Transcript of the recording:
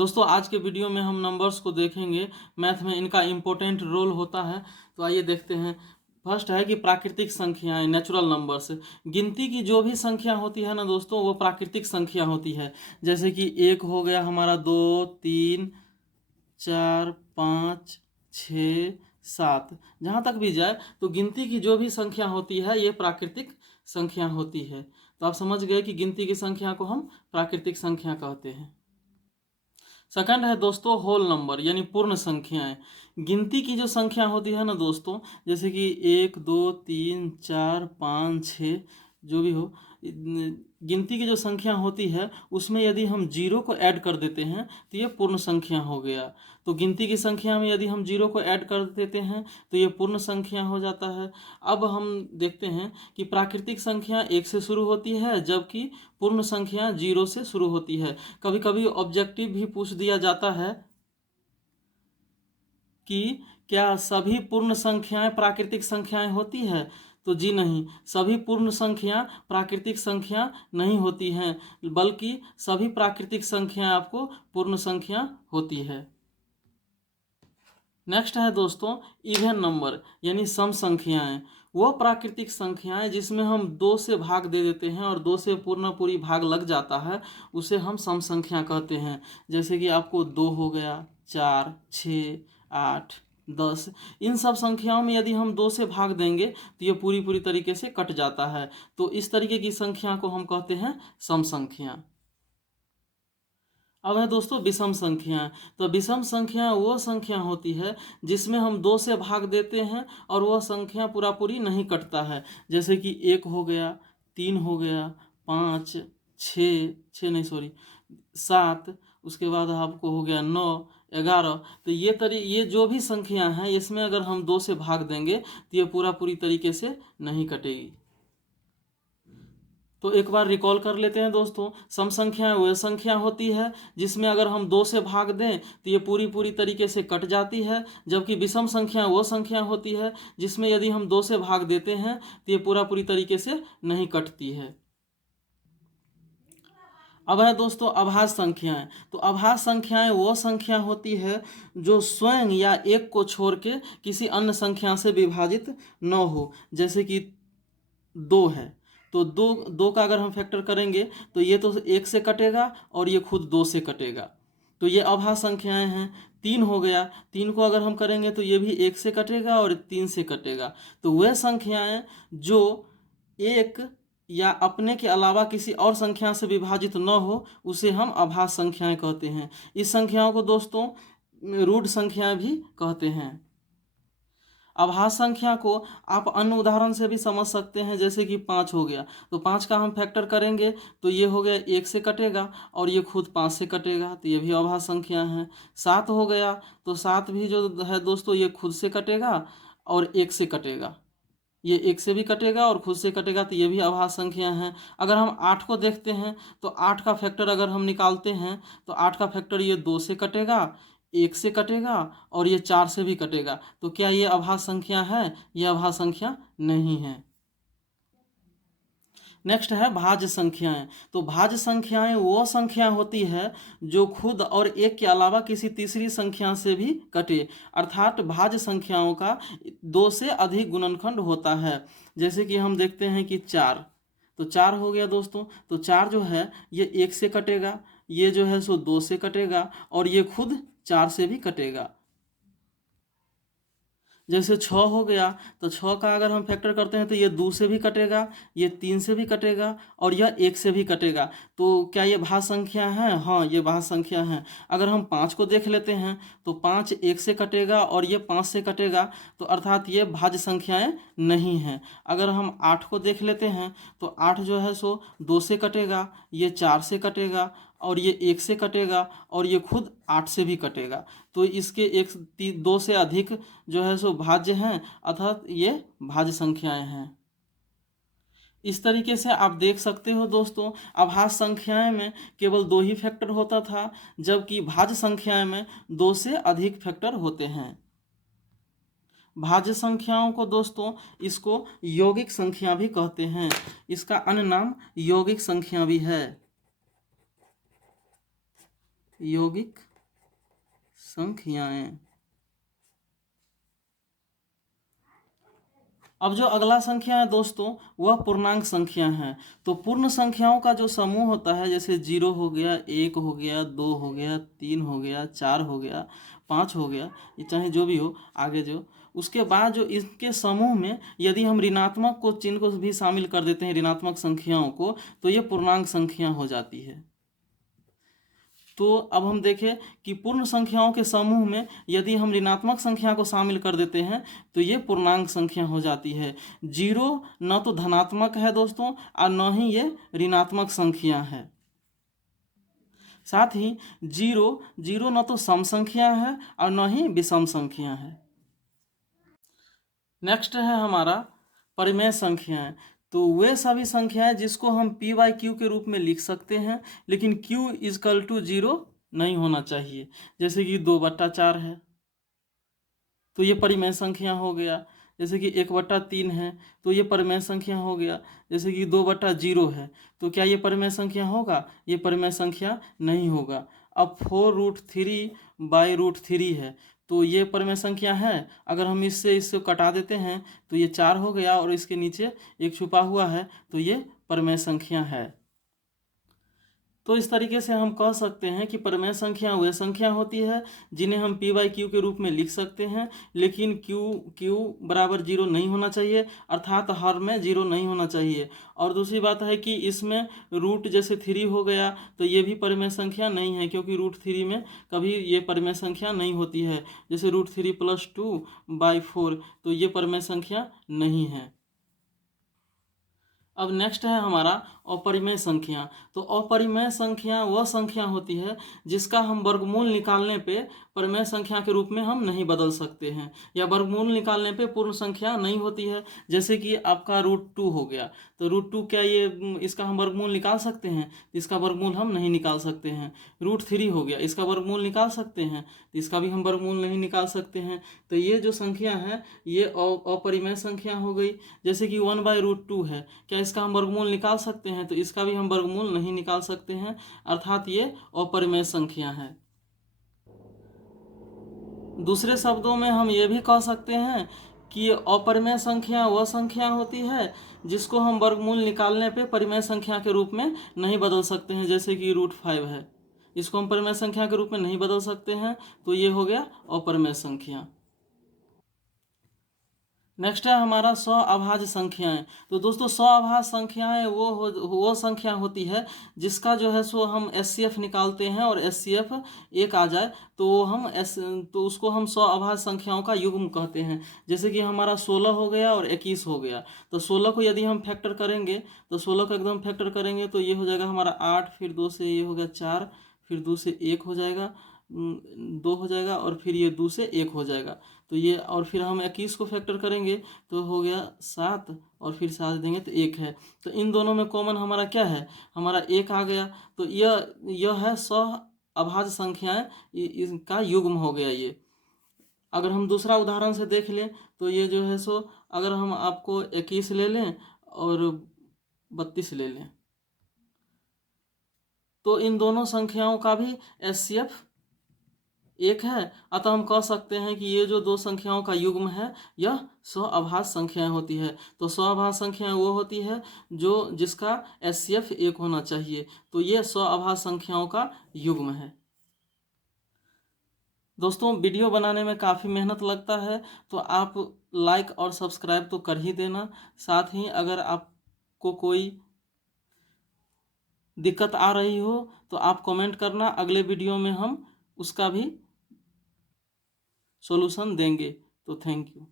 दोस्तों आज के वीडियो में हम नंबर्स को देखेंगे। मैथ में इनका इम्पोर्टेंट रोल होता है। तो आइए देखते हैं। फर्स्ट है कि प्राकृतिक संख्याएं, नेचुरल नंबर्स। गिनती की जो भी संख्या होती है ना दोस्तों, वो प्राकृतिक संख्या होती है। जैसे कि एक हो गया हमारा, 2, 3, 4, 5, 6, 7, जहाँ तक भी जाए तो गिनती की जो भी संख्या होती है ये प्राकृतिक संख्या होती है। तो आप समझ गए कि गिनती की संख्या को हम प्राकृतिक संख्या कहते हैं। सेकंड है दोस्तों होल नंबर यानी पूर्ण संख्याएं। गिनती की जो संख्या होती है ना दोस्तों, जैसे कि 1, 2, 3, 4, 5, 6, जो भी हो, गिनती की जो संख्या होती है उसमें यदि हम जीरो को ऐड कर देते हैं तो ये पूर्ण संख्या हो गया। तो गिनती की संख्या में यदि हम जीरो को ऐड कर देते हैं तो ये पूर्ण संख्या हो जाता है। अब हम देखते हैं कि प्राकृतिक संख्या एक से शुरू होती है जबकि पूर्ण संख्या जीरो से शुरू होती है। कभी कभी ऑब्जेक्टिव भी पूछ दिया जाता है कि क्या सभी पूर्ण संख्याएं प्राकृतिक संख्याएं होती है। तो जी नहीं, सभी पूर्ण संख्या प्राकृतिक संख्या नहीं होती हैं, बल्कि सभी प्राकृतिक संख्या आपको पूर्ण संख्या होती है। नेक्स्ट है दोस्तों इवन नंबर यानी सम संख्याएं। वो प्राकृतिक संख्याएं जिसमें हम दो से भाग दे देते हैं और दो से पूरी भाग लग जाता है, उसे हम सम संख्या कहते हैं। जैसे कि आपको 2 हो गया, 4, 6, 8, 10, इन सब संख्याओं में यदि हम 2 से भाग देंगे तो ये पूरी तरीके से कट जाता है। तो इस तरीके की संख्या को हम कहते हैं सम संख्या। अब है दोस्तों विषम संख्याएं। तो विषम संख्या वो संख्या होती है जिसमें हम 2 से भाग देते हैं और वह संख्या पूरी नहीं कटता है। जैसे कि 1 हो गया, 3 हो गया, 5, 6, 7, उसके बाद आपको हो गया 9, 11। तो ये जो भी संख्या हैं इसमें अगर हम 2 से भाग देंगे तो ये पूरी तरीके से नहीं कटेगी। तो एक बार रिकॉल कर लेते हैं दोस्तों। सम संख्या वह संख्या होती है जिसमें अगर हम 2 से भाग दें तो ये पूरी तरीके से कट जाती है, जबकि विषम संख्या वो संख्या होती है जिसमें यदि हम 2 से भाग देते हैं तो ये पूरी तरीके से नहीं कटती है। अब है दोस्तों अभाज्य संख्याएं। तो अभाज्य संख्याएं वो संख्या होती है जो स्वयं या एक को छोड़ के किसी अन्य संख्या से विभाजित न हो। जैसे कि 2 है, तो दो दो का अगर हम फैक्टर करेंगे तो ये तो 1 से कटेगा और ये खुद 2 से कटेगा, तो ये अभाज्य संख्याएं हैं। 3 हो गया, 3 को अगर हम करेंगे तो ये भी 1 से कटेगा और 3 से कटेगा। तो वह संख्याएं जो एक या अपने के अलावा किसी और संख्या से विभाजित न हो उसे हम अभाज्य संख्याएं कहते हैं। इस संख्याओं को दोस्तों रूढ़ संख्याएं भी कहते हैं। अभाज्य संख्या को आप अन्य उदाहरण से भी समझ सकते हैं। जैसे कि 5 हो गया, तो 5 का हम फैक्टर करेंगे तो ये हो गया 1 से कटेगा और ये खुद 5 से कटेगा, तो ये भी अभाज्य संख्या है। 7 हो गया, तो 7 भी जो है दोस्तों ये खुद से कटेगा और 1 से कटेगा, ये 1 से भी कटेगा और खुद से कटेगा, तो ये भी अभाज्य संख्या है। अगर हम 8 को देखते हैं तो 8 का फैक्टर अगर हम निकालते हैं तो 8 का फैक्टर ये 2 से कटेगा, 1 से कटेगा और ये 4 से भी कटेगा। तो क्या ये अभाज्य संख्या है? ये अभाज्य संख्या नहीं है। नेक्स्ट है भाज्य संख्याएं। तो भाज्य संख्याएं वो संख्या होती है जो खुद और एक के अलावा किसी तीसरी संख्या से भी कटे, अर्थात भाज्य संख्याओं का 2 से अधिक गुणनखंड होता है। जैसे कि हम देखते हैं कि 4, तो 4 हो गया दोस्तों, तो 4 जो है ये 1 से कटेगा, ये जो है सो 2 से कटेगा और ये खुद 4 से भी कटेगा। जैसे 6 हो गया, तो 6 का अगर हम फैक्टर करते हैं तो ये 2 से भी कटेगा, ये 3 से भी कटेगा और यह 1 से भी कटेगा। तो क्या ये भाज्य संख्या है? हाँ, ये भाज्य संख्या है। अगर हम 5 को देख लेते हैं तो 5 1 से कटेगा और ये 5 से कटेगा, तो अर्थात ये भाज्य संख्याएं नहीं हैं। अगर हम 8 को देख लेते हैं तो 8 जो है सो 2 से कटेगा, ये 4 से कटेगा और ये 1 से कटेगा और ये खुद 8 से भी कटेगा। तो इसके 2 से अधिक जो है सो भाज्य हैं, अर्थात ये भाज्य संख्याएं हैं। इस तरीके से आप देख सकते हो दोस्तों, अभाज्य संख्याएं में केवल 2 ही फैक्टर होता था, जबकि भाज्य संख्याएं में 2 से अधिक फैक्टर होते हैं। भाज्य संख्याओं को दोस्तों इसको यौगिक संख्या भी कहते हैं, इसका अन्य नाम यौगिक संख्या भी है, यौगिक संख्याएं। अब जो अगला संख्या है दोस्तों वह पूर्णांक संख्या है। तो पूर्ण संख्याओं का जो समूह होता है, जैसे 0 हो गया, 1 हो गया, 2 हो गया, 3 हो गया, 4 हो गया, 5 हो गया, ये चाहे जो भी हो आगे जो, उसके बाद जो इसके समूह में यदि हम ऋणात्मक को चिन्ह को भी शामिल कर देते हैं, ऋणात्मक संख्याओं को, तो ये पूर्णांक संख्या हो जाती है। तो अब हम देखें कि पूर्ण संख्याओं के समूह में यदि हम ऋणात्मक संख्या को शामिल कर देते हैं तो ये पूर्णांक संख्या हो जाती है। 0 न तो धनात्मक है दोस्तों और न ही ये ऋणात्मक संख्या है। साथ ही 0 न तो सम संख्या है और न ही विषम संख्या है। नेक्स्ट है हमारा परिमेय संख्याएं। तो वे सभी संख्याएं जिसको हम p बाई क्यू के रूप में लिख सकते हैं, लेकिन q इजकल टू 0 नहीं होना चाहिए। जैसे कि 2/4 है तो ये परिमेय संख्या हो गया। जैसे कि 1/3 है तो ये परिमेय संख्या हो गया। जैसे कि 2/0 है तो क्या ये परिमेय संख्या होगा? ये परिमेय संख्या नहीं होगा। अब 4√3/√3 है तो ये परिमेय संख्या है। अगर हम इससे कटा देते हैं तो ये 4 हो गया और इसके नीचे एक छुपा हुआ है तो ये परिमेय संख्या है। तो इस तरीके से हम कह सकते हैं कि परिमेय संख्या वे संख्या होती है जिन्हें हम p बाई क्यू के रूप में लिख सकते हैं, लेकिन q बराबर 0 नहीं होना चाहिए, अर्थात हर में 0 नहीं होना चाहिए। और दूसरी बात है कि इसमें रूट जैसे 3 हो गया तो ये भी परिमेय संख्या नहीं है, क्योंकि √3 में कभी ये परिमेय संख्या नहीं होती है। जैसे √3 + 2/4 तो ये परिमेय संख्या नहीं है। अब नेक्स्ट है हमारा अपरिमेय संख्या। तो अपरिमेय संख्या वह संख्या होती है जिसका हम वर्गमूल निकालने पे परिमेय संख्या के रूप में हम नहीं बदल सकते हैं, या वर्गमूल निकालने पे पूर्ण संख्या नहीं होती है। जैसे कि आपका √2 हो गया तो √2 क्या ये इसका हम वर्गमूल निकाल सकते हैं? इसका वर्गमूल हम नहीं निकाल सकते हैं। √3 हो गया, इसका वर्गमूल निकाल सकते हैं? इसका भी हम वर्गमूल नहीं निकाल सकते हैं। तो ये जो संख्या है ये अपरिमेय संख्या हो गई। जैसे कि 1/√2 है, क्या इसका हम वर्गमूल निकाल सकते हैं? तो इसका भी हम वर्गमूल नहीं निकाल सकते हैं, अर्थात ये अपरिमेय संख्या है। दूसरे शब्दों में हम ये भी कह सकते हैं कि अपरिमेय संख्या वह संख्या होती है जिसको हम वर्गमूल निकालने पे परिमेय संख्या के रूप में नहीं बदल सकते हैं। जैसे कि √5 है, इसको हम परिमेय संख्या के रूप में नहीं बदल सकते हैं, तो ये हो गया अपरिमेय संख्या। नेक्स्ट है हमारा स्वाभाज्य संख्याएं। तो दोस्तों स्वाभाज्य संख्याएं वो संख्या होती है जिसका जो है सो हम SCF निकालते हैं और SCF 1 आ जाए तो उसको हम स्वाभाज्य संख्याओं का युग्म कहते हैं। जैसे कि हमारा 16 हो गया और 21 हो गया, तो 16 को यदि हम फैक्टर करेंगे तो 16 को एकदम फैक्टर करेंगे तो ये हो जाएगा हमारा 8, फिर 2 से ये हो गया 4, फिर 2 से 1 हो जाएगा, 2 हो जाएगा, और फिर ये 2 से 1 हो जाएगा। तो ये, और फिर हम 21 को फैक्टर करेंगे तो हो गया 7, और फिर 7 देंगे तो 1 है। तो इन दोनों में कॉमन हमारा क्या है? हमारा 1 आ गया। तो यह है स्वाभाज्य संख्याएं, इनका युग्म हो गया ये। अगर हम दूसरा उदाहरण से देख लें तो ये जो है सो, अगर हम आपको 21 ले लें और 32 ले लें तो इन दोनों संख्याओं का भी SCF 1 है। अतः हम कह सकते हैं कि ये जो दो संख्याओं का युग्म है यह स्वाभाज्य संख्याएं होती है। तो स्वाभाज्य संख्याएं वो होती है जिसका SCF 1 होना चाहिए। तो ये स्वाभाज्य संख्याओं का युग्म है। दोस्तों वीडियो बनाने में काफ़ी मेहनत लगता है, तो आप लाइक और सब्सक्राइब तो कर ही देना। साथ ही अगर आपको कोई दिक्कत आ रही हो तो आप कमेंट करना, अगले वीडियो में हम उसका भी सॉल्यूशन देंगे। तो थैंक यू।